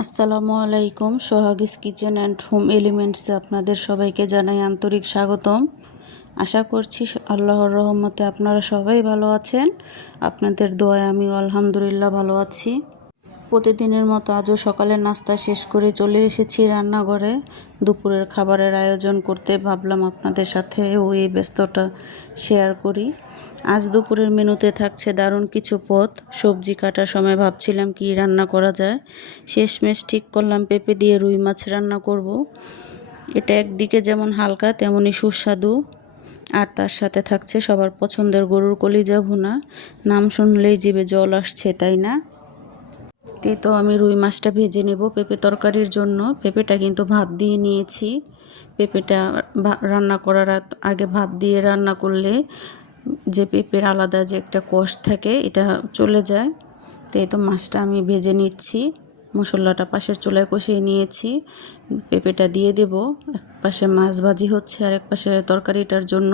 আসসালামু আলাইকুম। সোহাগিস kitchen and home এলিমেন্টসে আপনাদের সবাইকে জানাই আন্তরিক স্বাগতম। আশা করছি আল্লাহর রহমতে আপনারা সবাই ভালো আছেন। আপনাদের দোয়ায় আমিও আলহামদুলিল্লাহ ভালো আছি। প্রতিদিনের মতো আজও সকালের নাস্তা শেষ করে চলে এসেছি রান্নাঘরে। দুপুরের খাবারের আয়োজন করতে ভাবলাম আপনাদের সাথে এই ব্যস্ততা শেয়ার করি। আজ দুপুরের মেনুতে থাকছে দারুণ কিছু পদ। সবজি কাটার সময় ভাবছিলাম কি রান্না করা যায়, শেষমেশ ঠিক করলাম পেঁপে দিয়ে রুই মাছ রান্না করব। এটা একদিকে যেমন হালকা তেমনই সুস্বাদু। আর তার সাথে থাকছে সবার পছন্দের গরুর কলিজা ভুনা। নাম শুনলেই জিভে জল আসছে, তাই না? তো আমি রুই মাছটা ভেজে নেব পেঁপে তরকারির জন্য। পেঁপেটা কিন্তু ভাপ দিয়ে নিয়েছি। পেঁপেটা রান্না করার আগে ভাপ দিয়ে রান্না করলে যে পেঁপের আলাদা যে একটা কষ থাকে এটা চলে যায়। তো মাছটা আমি ভেজে নিচ্ছি। মশলাটা পাশের চুলায় কষিয়ে নিয়েছি। পেঁপেটা দিয়ে দেব। এক পাশে মাছ ভাজি হচ্ছে আর এক পাশে তরকারিটার জন্য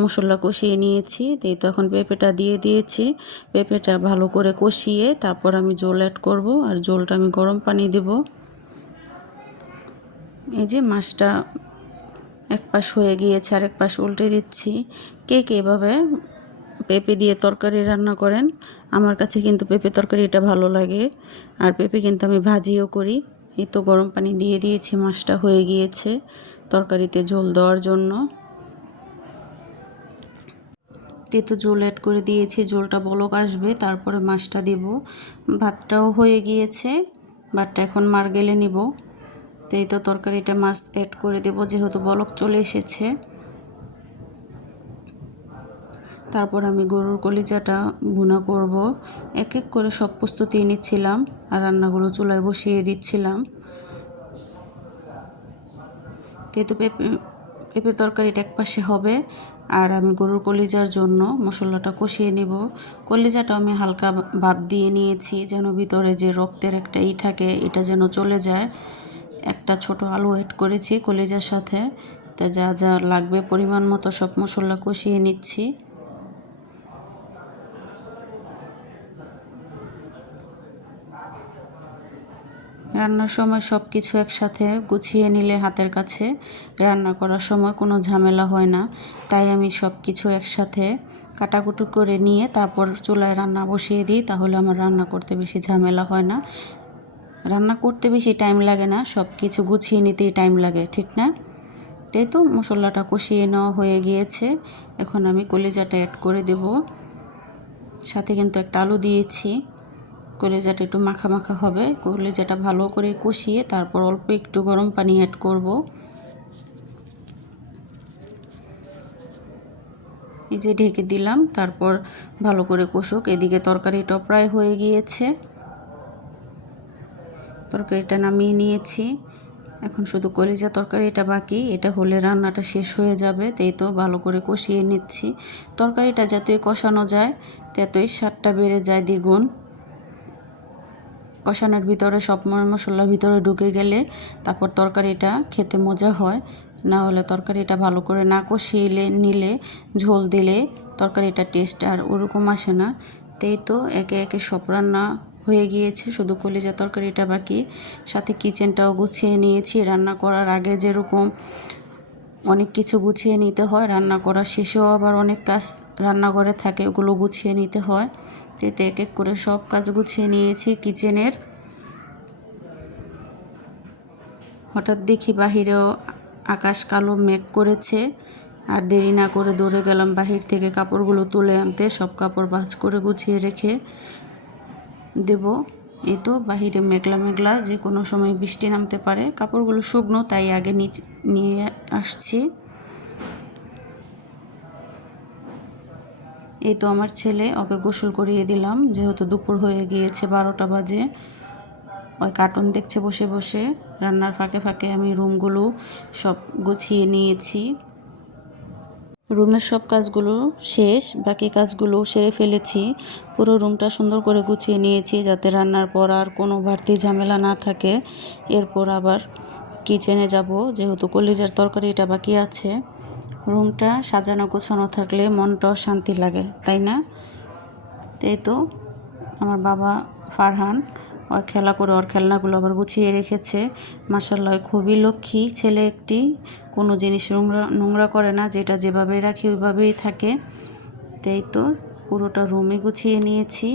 মশলা কষিয়ে নিয়েছি। তো এখন পেঁপেটা দিয়ে দিয়েছি। পেঁপেটা ভালো করে কষিয়ে তারপর আমি জল অ্যাড করব, আর জলটা আমি গরম পানি দেব। এই যে মাছটা এক পাশ হয়ে গিয়েছে আর এক পাশ উল্টে দিচ্ছি। কে এভাবে পেঁপে দিয়ে তরকারি রান্না করেন? আমার কাছে কিন্তু পেঁপে তরকারিটা ভালো লাগে। আর পেঁপে কিন্তু আমি ভাজিও করি। এই তো গরম পানি দিয়ে দিয়েছি, মাছটা হয়ে গিয়েছে তরকারিতে ঝোল দেওয়ার জন্য। তো ঝোল অ্যাড করে দিয়েছি, ঝোলটা বলক আসবে তারপরে মাছটা দেব। ভাতটাও হয়ে গিয়েছে, ভাতটা এখন মার গেলে নিব। তো তরকারিটা মাছ অ্যাড করে দেব যেহেতু বলক চলে এসেছে। তারপর আমি গরুর কলিজাটা ভুনা করব। এক এক করে সব প্রস্তুতি নিচ্ছিলাম আর রান্নাগুলো চুলায় বসিয়ে দিচ্ছিলাম। তো পেঁপে তরকারিটা এক পাশে হবে আর আমি গরুর কলিজার জন্য মশলাটা কষিয়ে নেব। কলিজাটা আমি হালকা ভাপ দিয়ে নিয়েছি যেন ভিতরে যে রক্তের একটা থাকে এটা যেন চলে যায়। একটা ছোট আলু অ্যাড করেছি কলিজার সাথে। তা যা যা লাগবে পরিমাণ মতো সব মশলা কষিয়ে নিচ্ছি। রান্নার সময় সব কিছু একসাথে গুছিয়ে নিলে হাতের কাছে রান্না করার সময় কোনো ঝামেলা হয় না। তাই আমি সব কিছু একসাথে কাটাকুটি করে নিয়ে তারপর চুলায় রান্না বসিয়ে দিই, তাহলে আমার রান্না করতে বেশি ঝামেলা হয় না। রান্না করতে বেশি টাইম লাগে না, সব কিছু গুছিয়ে নিতেই টাইম লাগে, ঠিক না? তো মশলাটা কষিয়ে নেওয়া হয়ে গিয়েছে। এখন আমি কলিজাটা অ্যাড করে দেব। সাথে কিন্তু একটা আলু দিয়েছি। কলিজাটা একটু মাখা মাখা হবে। কলিজাটা ভালো করে কষিয়ে তারপর অল্প একটু গরম পানি অ্যাড করব। এই যে ঢেকে দিলাম, তারপর ভালো করে কষুক। এদিকে তরকারিটা প্রায় হয়ে গিয়েছে। তরকারিটা নামিয়ে নিয়েছি, এখন শুধু কলিজা তরকারিটা বাকি। এটা হলে রান্নাটা শেষ হয়ে যাবে। তো ভালো করে কষিয়ে নিচ্ছি। তরকারিটা যতই কষানো যায় ততই স্বাদটা বেড়ে যায় দ্বিগুণ। কষানোর ভিতরে সব মশলা ভিতরে ঢুকে গেলে তারপর তরকারিটা খেতে মজা হয়। না হলে তরকারিটা ভালো করে না কষিয়ে নিলে ঝোল দিলে তরকারিটা টেস্ট আর ওরকম আসে না। তো একে একে সব রান্না হয়ে গিয়েছে, শুধু কলিজা তরকারিটা বাকি। সাথে কিচেনটাও গুছিয়ে নিয়েছি। রান্না করার আগে যেরকম অনেক কিছু গুছিয়ে নিতে হয়, রান্না করার শেষেও আবার অনেক কাজ রান্নাঘরে থাকে, ওগুলো গুছিয়ে নিতে হয়। তো এক এক করে সব কাজ গুছিয়ে নিয়েছি কিচেনের। হঠাৎ দেখি বাহিরেও আকাশ কালো মেঘ করেছে, আর দেরি না করে দৌড়ে গেলাম বাহির থেকে কাপড়গুলো তুলে আনতে। সব কাপড় ভাঁজ করে গুছিয়ে রেখে দেব। এই তো বাহিরে মেঘলা মেঘলা, যে কোনো সময় বৃষ্টি নামতে পারে। কাপড়গুলো শুকনো তাই আগে নিয়ে আসছি। এই তো আমার ছেলে, ওকে গোসল করিয়ে দিলাম যেহেতু দুপুর হয়ে গিয়েছে, 12টা বাজে। ওই কার্টুন দেখছে বসে বসে। রান্নার ফাঁকে ফাঁকে আমি রুমগুলো সব গুছিয়ে নিয়েছি। রুমের সব কাজগুলো শেষ, বাকি কাজগুলো সেরে ফেলেছি। পুরো রুমটা সুন্দর করে গুছিয়ে নিয়েছি যাতে রান্নার পর আর কোনো বাড়তি ঝামেলা না থাকে। এরপর আবার কিচেনে যাব, যেহেতু কলিজার তরকারিটা বাকি আছে। রুমটা সাজানো গোছানো থাকলে মনটাও শান্তি লাগে, তাই না? তো আমার বাবা ফারহান খেলা করে ওর খেলনাগুলো আবার গুছিয়ে রেখেছে। মাশাআল্লাহ খুবই লক্ষ্মী ছেলে একটি, কোনো জিনিস নোংরা করে না, যেটা যেভাবে রাখি ওইভাবেই থাকে। তাই তো পুরোটা রুমে গুছিয়ে নিয়েছি।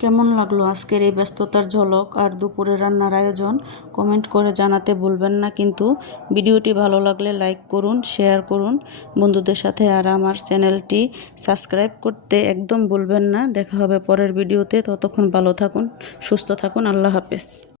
কেমন লাগলো আজকের এই ব্যস্ততার ঝলক আর দুপুরে রান্নার আয়োজন? কমেন্ট করে জানাতে ভুলবেন না কিন্তু। ভিডিওটি ভালো লাগলে লাইক করুন, শেয়ার করুন বন্ধুদের সাথে, আর আমার চ্যানেলটি সাবস্ক্রাইব করতে একদম ভুলবেন না। দেখা হবে পরের ভিডিওতে, ততক্ষণ ভালো থাকুন, সুস্থ থাকুন, আল্লাহ হাফেজ।